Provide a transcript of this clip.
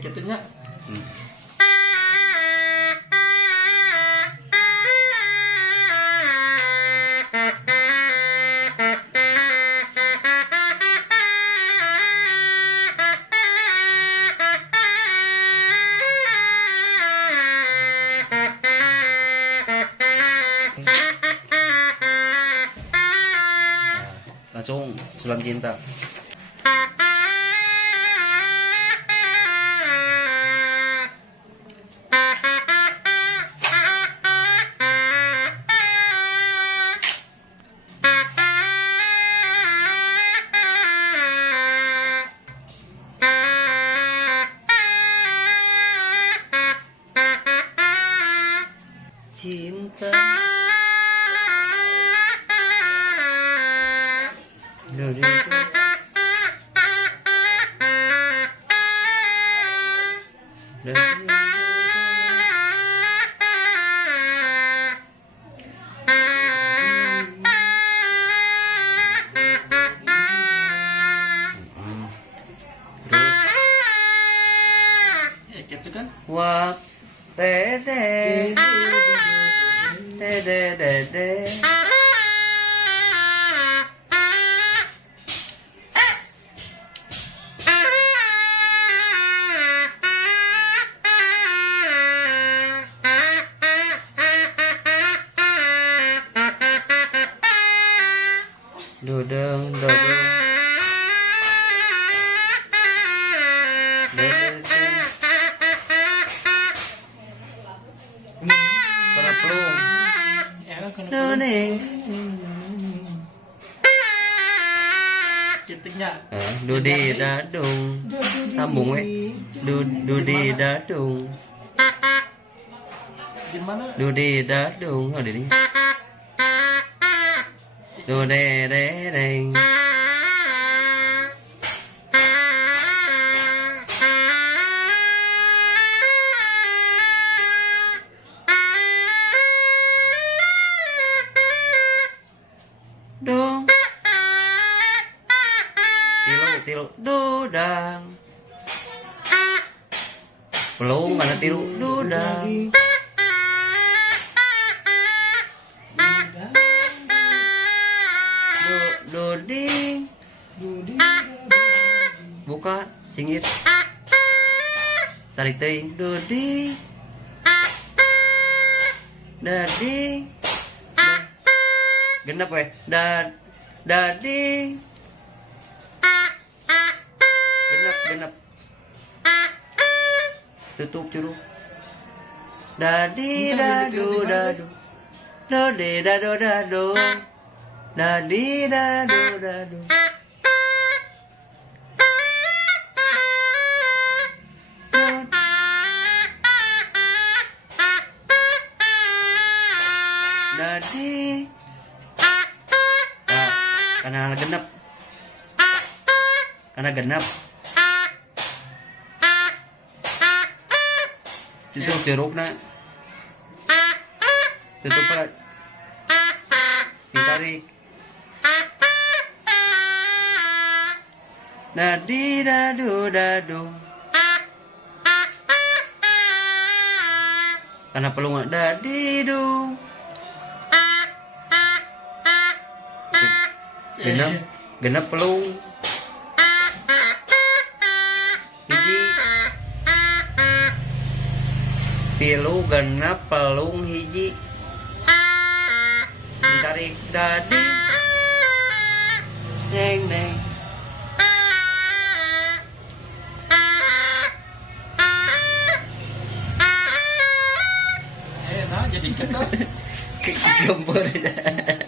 gitunya. Langsung sulam cinta. Cinta Gitu kan. wah tede tede tede dudung dudung pada pelung noning Gitunya. dudi dadung sambung we dudi dadung Gimana? dudi dadung ở đây đi đồ đè đè đè đô tilu đô đàng belum mana tiru đô đàng đô đi buka singit tarik ting đô đi đà đi genap we đà đi genap tutup curug đà đi đà đô đô đi đà đô đà đi đà đô đà đi karena genap tutup jeruk na tutup pa tarik nadi dadu karena pelung dadidu genap pelung hiji tilu genap pelung hiji tarik dadi neng Nah, jadi gitu. Gempur aja.